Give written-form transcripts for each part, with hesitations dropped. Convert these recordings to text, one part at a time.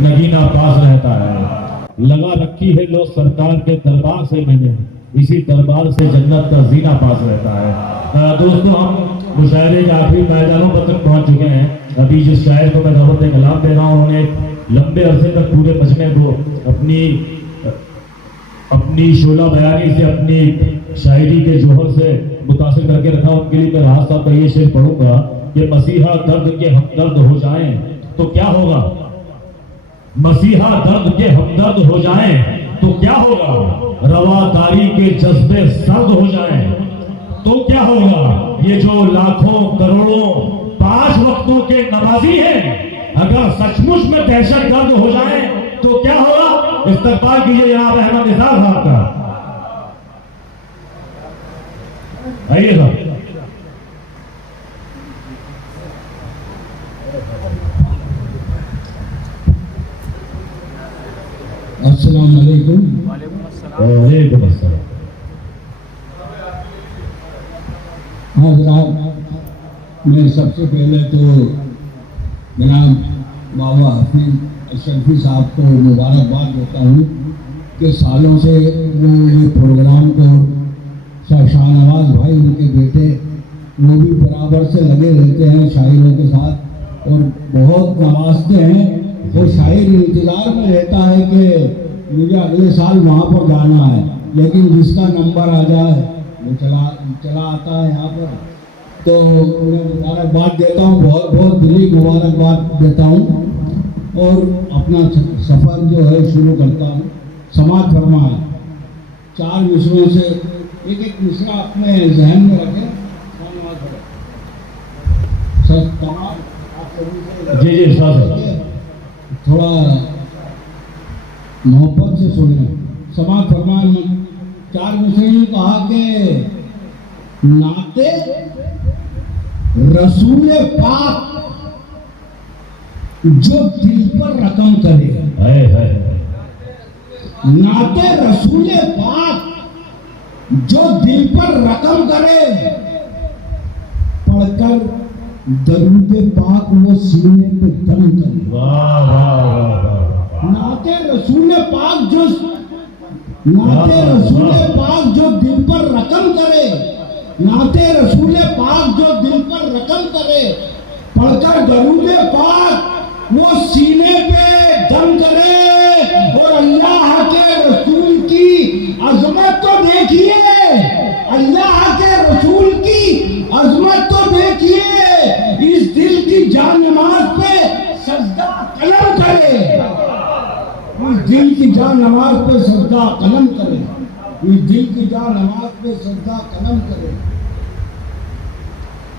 नगीना पास रहता है। लगा रखी है लो सरकार के दरबार से मैंने, इसी दरबार से जन्नत का जीना पास रहता है। दोस्तों, हम मुशायरे के आखिरी मैदानों पर तक पहुंच चुके हैं। अभी जिस शायर को मैं दावत कलाम दे रहा हूँ, उन्होंने लंबे अरसे तक पूरे बचने को अपनी शोला बयानी से, अपनी शायरी के जोहर से मुतासिर करके रखा। उनके लिए मैं राहत साहब का ये शेर पढ़ूंगा कि मसीहा दर्द के हमदर्द हो जाएं तो क्या होगा, मसीहा दर्द के हमदर्द हो जाएं तो क्या होगा, रवादारी के जज्बे सर्द हो जाएं तो क्या होगा। ये जो लाखों करोड़ों 5 वक्तों के नमाजी हैं, अगर सचमुच में दहशत गर्द हो जाए तो क्या होगा। इस्तकबाल कीजिए जनाब अहमद निसार साहब का। आइए साहब। अस्सलाम वालेकुम। वालेकुम अस्सलाम। हाँ जनाब, मैं सबसे पहले तो जनाब बाबा हफीज अशरफी साहब को मुबारकबाद देता हूँ कि सालों से वो ये प्रोग्राम को शाहनवाज भाई उनके बेटे वो भी बराबर से लगे रहते हैं शायरों के साथ और बहुत नवाजते हैं। वो शायर इंतज़ार में रहता है कि मुझे अगले साल वहाँ पर जाना है, लेकिन जिसका नंबर आ जाए वो चला आता है यहाँ पर। तो मैं मुबारकबाद देता हूँ, बहुत बहुत दिली मुबारकबाद देता हूँ और अपना सफ़र जो है शुरू करता हूँ। समाज फरमाए 4 मिसरों से एक मिसरा अपने जहन में रखें। जी थोड़ा मोहब्बत से सुने। समाज फरमाए 4 मिसरों ने कहा कि नाते रसूल पाक जो दिल पर रकम करे, नाते रसूल पाक जो दिल पर रकम करे, पढ़कर दरूद पाक वो सीने पे दम करे। नाते रसूल पाक जो दिल पर रकम करे, नाते रसूल पाक जो दिल पर रकम करे, पढ़कर दरूद पाक वो सीने पे दम करे। और अल्लाह के रसूल की अजमत तो देखिए, अल्लाह के रसूल की अजमत तो देखिए, इस दिल की जान नमाज पे सजदा कलम करे, इस दिल की जान नमाज पे सजदा कलम करे, इस दिल की जान नमाज पे सजदा कलम करे।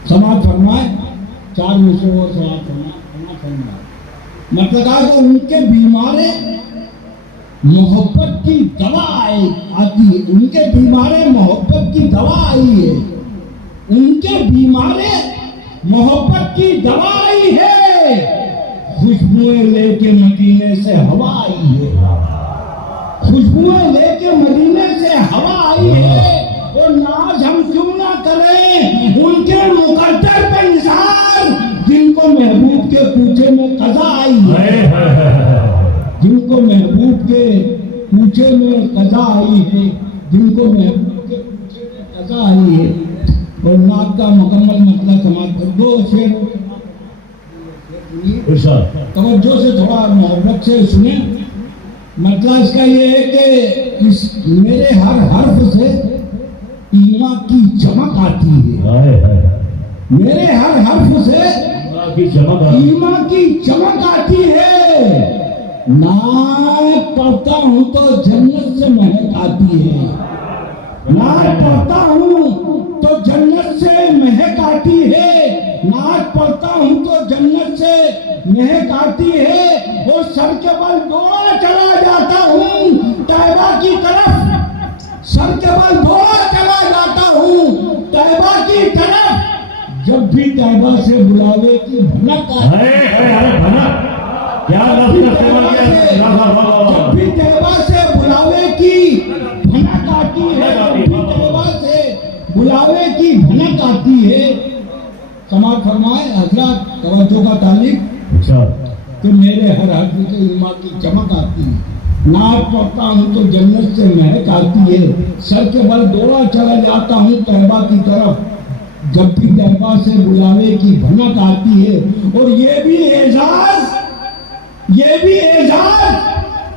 समाज फरमाए 4 मिसरों और समाज फरमाए मतलब आज उनके बीमारे मोहब्बत की दवा आती है, उनके बीमारे मोहब्बत की दवा आई है, उनके बीमारे मोहब्बत की दवा आई है, खुशबुएं लेके मदीने से हवा आई है, खुशबुएं लेके मदीने से हवा आई है। और नाज हम क्यों ना करें उनके मुकद्दर पे निसार, जिनको महबूब के पूछे में कज़ा आई है, जिनको महबूब के पूछे में कज़ा आई है, जिनको महबूब के पूछे में कज़ा आई है। और नाक का मुकम्मल मतलब समाज कर 2 शेर तवज्जो से थोड़ा मोहब्बत से सुने। मतलब इसका ये है कि इस मेरे हर हर्फ से ईमान की चमक आती है, मेरे हर हर्फ से ईमान की चमक आती है। नात पढ़ता हूँ तो जन्नत से महक आती है, नात पढ़ता हूँ तो जन्नत से महक आती है, नात पढ़ता हूँ तो जन्नत से महक आती है। और सर के बल दौड़ा चला जाता हूँ तैबा की तरफ, सर के बल दौड़ा चला जाता हूँ तैबा की तरफ, जब भी तैबा से बुलावे की भनक आती है, जब भी तैबा से बुलावे की भनक आती है, तैबा से बुलावे की भनक आती है। समाज फरमाए हजरत तवज्जो का तालिब कि मेरे हर हर्फ से की चमक आती है, नाच पढ़ता हूँ तो जन्नत से महक आती है, सर के बल दौड़ा चला जाता हूँ तैबा की तरफ, जब भी तैबा से बुलावे की भनक आती है। और ये भी एजाज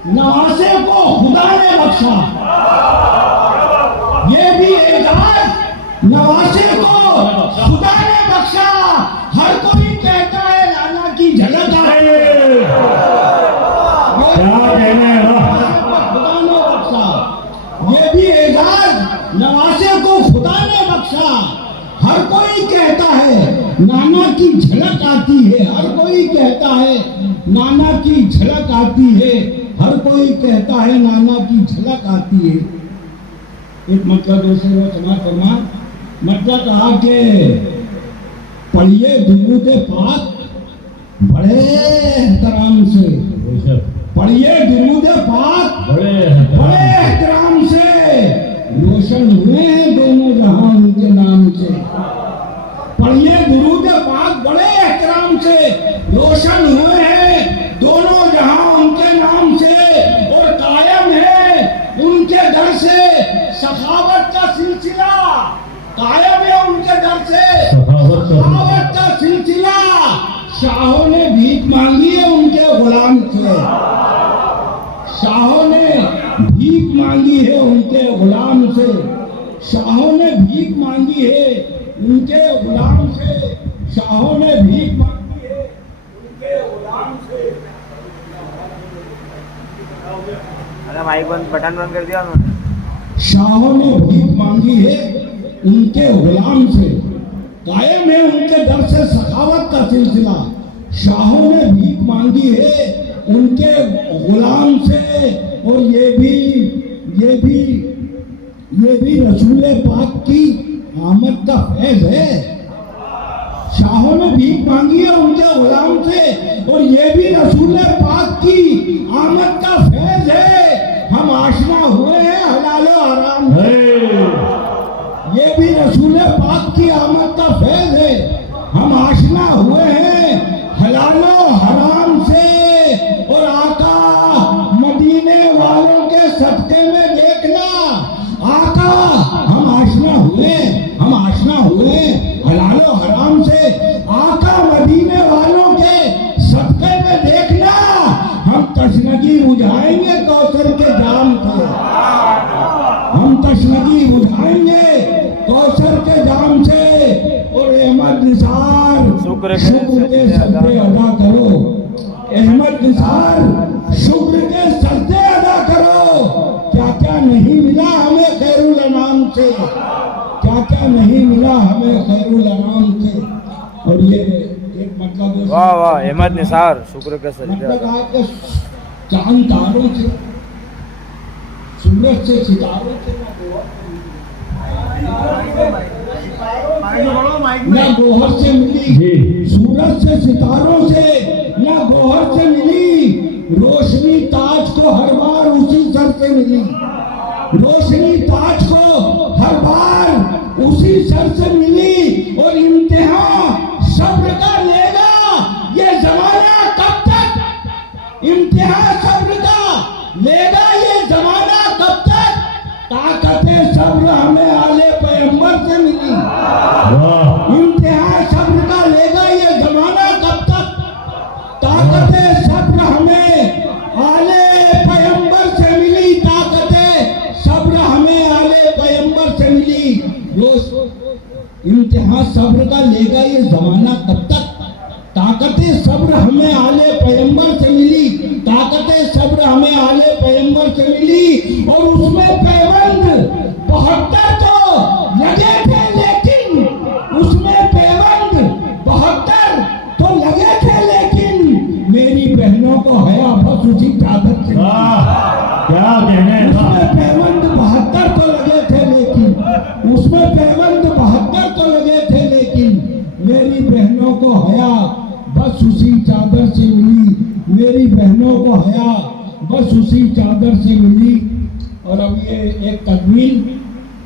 नवासे को खुदा ने बख्शा, ये भी एजाज नवासे को खुदा ने बख्शा। हर कोई कहता है नाना की झलक आए, क्या कहना है वाह। खुदा ने बख्शा, ये भी एजाज नवासे को खुदा ने बख्शा। हर कोई कहता है नाना की झलक आती है, हर कोई कहता है नाना की झलक आती है, हर कोई कहता है नाना की झलक आती है। एक मतलब दूसरे वो समाज फरमा, मतलब कहा कि पढ़िए दुरूद पाक बड़े एहतराम से, पढ़िए दुरूद पाक बड़े एहतराम से, रोशन हुए हैं दोनों जहां उनके नाम से। पढ़िए दुरूद पाक बड़े एहतराम से, रोशन हुए हैं दोनों जहां उनके नाम से। और कायम है उनके दर से सखावत का सिलसिला, कायम है उनके दर से सखावत का सिलसिला। शाहों ने भीख मांगी है उनके गुलाम से, शाहों ने भीख मांगी है उनके गुलाम से, शाहों ने भीख मांगी है उनके गुलाम से, शाहों ने भीख मांगी है उनके गुलाम से। अरे माइक बंद, बटन बंद कर दिया उन्होंने। शाहों ने भीख मांगी है उनके गुलाम से, कायम है उनके दर से सखावत का सिलसिला। शाहों ने भीख मांगी है उनके गुलाम से। और ये भी रसूल पाक की आमद का फैज है। शाहों ने भीख मांगी है उनके गुलाम से, और ये भी रसूल पाक की आमद का फैज है। हम आशना हुए हैं हलाल और हराम से, ये भी रसूल पाक की आमद का फैज है। हम आशना हुए हैं हलाल और हराम से। और आका मदीने वालों के सदके में देखना, आका हम आशना हुए हलाल और हराम से। आका मदीने वालों के सदके में देखना, हम तशनगी बुझाएंगे कौसर के जाम से, हम तशनगी बुझाएंगे कौसर के जाम से। और अहमद निसार शुक्र के सजदे अदा करो, अहमद निसार शुक्र के सजदे अदा करो। क्या क्या नहीं मिला हमें खैरुल अनाम से, क्या क्या नहीं मिला हमें खैरुल अनाम से। और ये एक मतलब वाह वाह, अहमद निसार शुक्र के सजदे मतलब अदा। आपके चांद तारों से, सूरज से, सितारों से ना गोहर से मिली, सूरज से सितारों से ना गोहर से मिली। रोशनी ताज को हर बार उसी सर से मिली, रोशनी ताज को हर बार उसी सर से मिली। और इम्तिहान सब्र का लेगा ये जमाना कब तक, इम्तिहान सब्र का लेगा ये जमाना कब तक। ताकते सब्र हमें आले पैगंबर से मिली, इम्तिहान सब्र का लेगा ये जमाना कब तक। ताकते सब्र हमें आले पैगंबर से मिली, ताकते सब्र हमें आले पैगंबर से मिली। इम्तिहान सब्र का लेगा ये जमाना कब तक। ताकते सब्र हमें आले पैगंबर से मिली, ताकते सब्र हमें आले पैगंबर से मिली। और उसमें पैबंद 72 तो लगे थे, लेकिन उसमें पैबंद 72 तो लगे थे, लेकिन मेरी बहनों को हया बस उसी चादर से। क्या कहना है उसमें पैबंद 72 तो लगे थे, लेकिन उसमें पैबंद 72 तो लगे थे, लेकिन मेरी बहनों को हया बस उसी चादर से मिली, मेरी बहनों को हया बस उसी चादर से मिली। और अब ये एक तकमील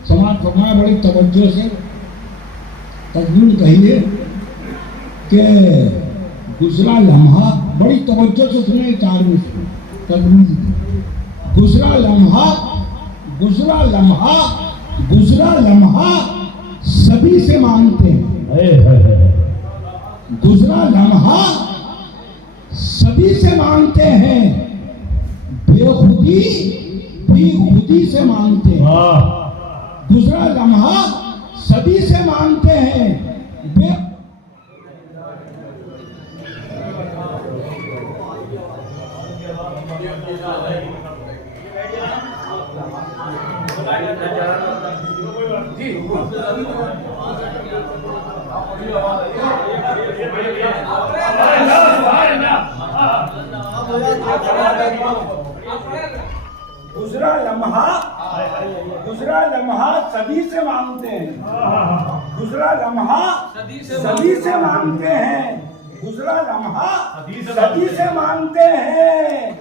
समाज फरमाया बड़ी तवज्जो से, तकमील कहिए कि गुजरा लम्हा बड़ी तवज्जो से सुने 4 मिनट तबलीग। गुजरा लम्हा, गुजरा लम्हा, गुजरा लम्हा सभी से मांगते हैं। गुजरा लम्हा सभी से मांगते हैं, बेखुदी भी खुदी से मांगते हैं। गुजरा लम्हा सभी से मांगते हैं, गुजरा लम्हा, गुजरा लम्हा सभी से मांगते हैं, गुजरा लम्हा सभी से मांगते हैं, गुजरा लम्हा सभी से मांगते हैं,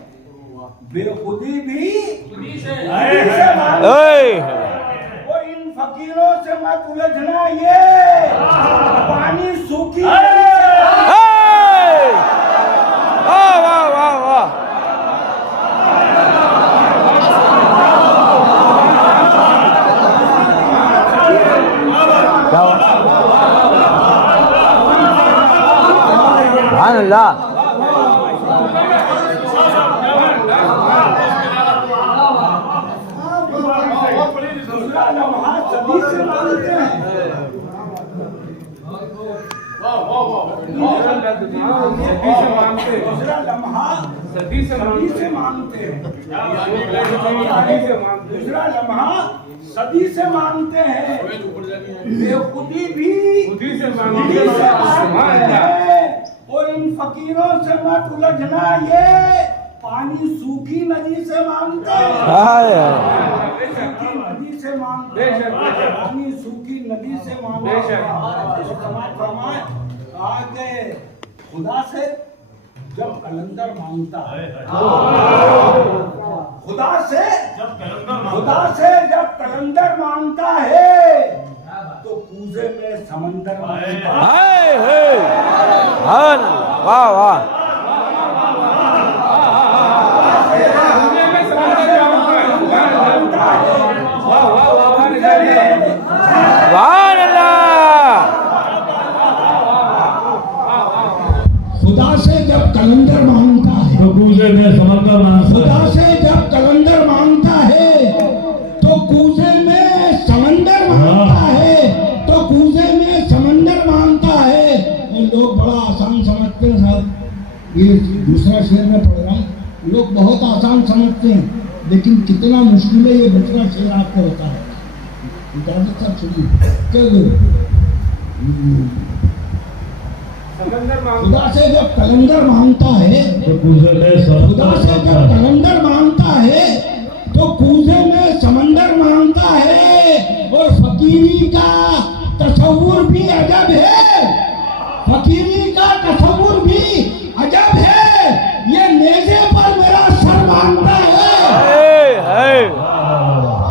बेखुदी भी खुदी से मांगते हैं। वो इन फकीरों से मत उलझना, ये पानी सूखी सभी से मांगते हैं, दूसरा लम्हा सभी से मांगते हैं, बेखुदी भी खुदी से मांगते हैं। और इन फकीरों से मत उलझना, ये पानी सूखी नदी से मांगते हैं, सूखी नदी से मांगते हैं, पानी सूखी नदी से मांगते हैं। आगे खुदा से जब कलंदर मांगता है, खुदा से जब कलंदर मांगता है, तो पूजे में समंदर मांगता है। वाह वाह खुदा से जब कलंदर मांगता है, तो कूजे में समंदर मांगता खुदा से जब कलंदर मांगता है, तो कूजे में समंदर मांगता है, तो कूजे में समंदर मांगता है। ये लोग बड़ा आसान समझते हैं साहब, ये दूसरा शेर में पढ़ रहा हूँ, लोग बहुत आसान समझते हैं, लेकिन कितना मुश्किल है ये दूसरा शेर आपको होता है। इजाजत सब सुनिए, चलो। खुदा से जब कलंदर मांगता है, तो कूजे में खुदा से जब कलंदर मांगता है, तो कूजे में समंदर मांगता है। और फकीरी का तसव्वुर भी अजब है, फकीरी का तसव्वुर भी अजब है। ये नेज़े पर मेरा सर मांगता है,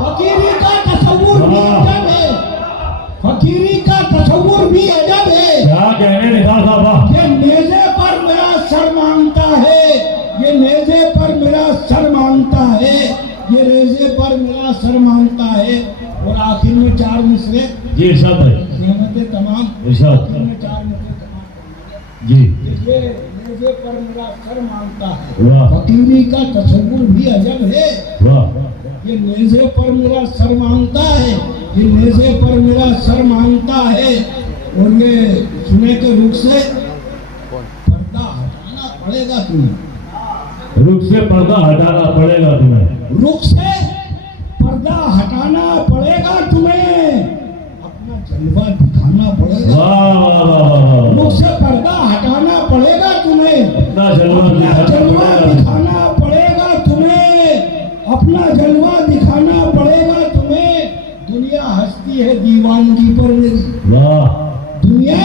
फकीरी का तसव्वुर भी अजब है, फकीरी का तसव्वुर भी अजब है। क्या कहने निकाल साहब, ये नेज़े पर मेरा सर मांगता है, ये नेज़े पर मेरा सर मांगता है, ये नेज़े पर मेरा सर मांगता है। और आखिर में 4 मिसरे जी इरशाद भाई, नेमतें तमाम, इरशाद आखिर में 4 मिसरे तमाम। जी। ये नेज़े पर मेरा सर मांगता है, वाह फकीरी का तसव्वुर भी अजब है। वाह, ये नेज़े पर मेरा सर मांगता है, ये नेज़े पर मेरा सर मांगता है। और ये सुने के रुख से पर्दा हटाना पड़ेगा तुम्हें, रुख से पर्दा हटाना पड़ेगा तुम्हें, रुख से पर्दा हटाना पड़ेगा तुम्हें, अपना जलवा दिखाना पड़ेगा। वाह वाह वाह, रुख से पर्दा हटाना पड़ेगा तुम्हें, अपना जलवा अपना जलवा दिखाना पड़ेगा तुम्हें, अपना जलवा दिखाना पड़ेगा तुम्हें। दुनिया हंसती है दीवानगी पर मेरी, वाह, दुनिया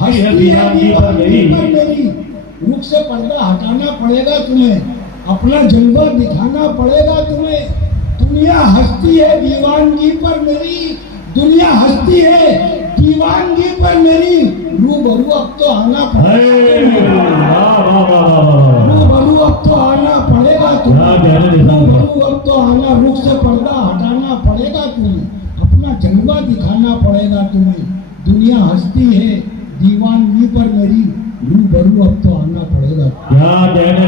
हंसती है दीवानगी पर मेरी। रुख से पर्दा हटाना पड़ेगा तुम्हें, अपना जलवा दिखाना पड़ेगा तुम्हें। दुनिया हंसती है दीवानगी पर मेरी, दुनिया हंसती है दीवानगी पर मेरी रूबरू अब तो आना है, पड़ेगा, वाह वाह वाह वाह वाह वाह। रूबरू अब तो आना पड़ेगा क्या तुम्हें, कहने निशान है। रूबरू अब तो आना, रुख से पर्दा हटाना पड़ेगा तुम्हें, अपना जलवा दिखाना पड़ेगा तुम्हें, दुनिया हंसती है दीवानगी पर मेरी रूबरू अब तो आना पड़ेगा। क्या कहने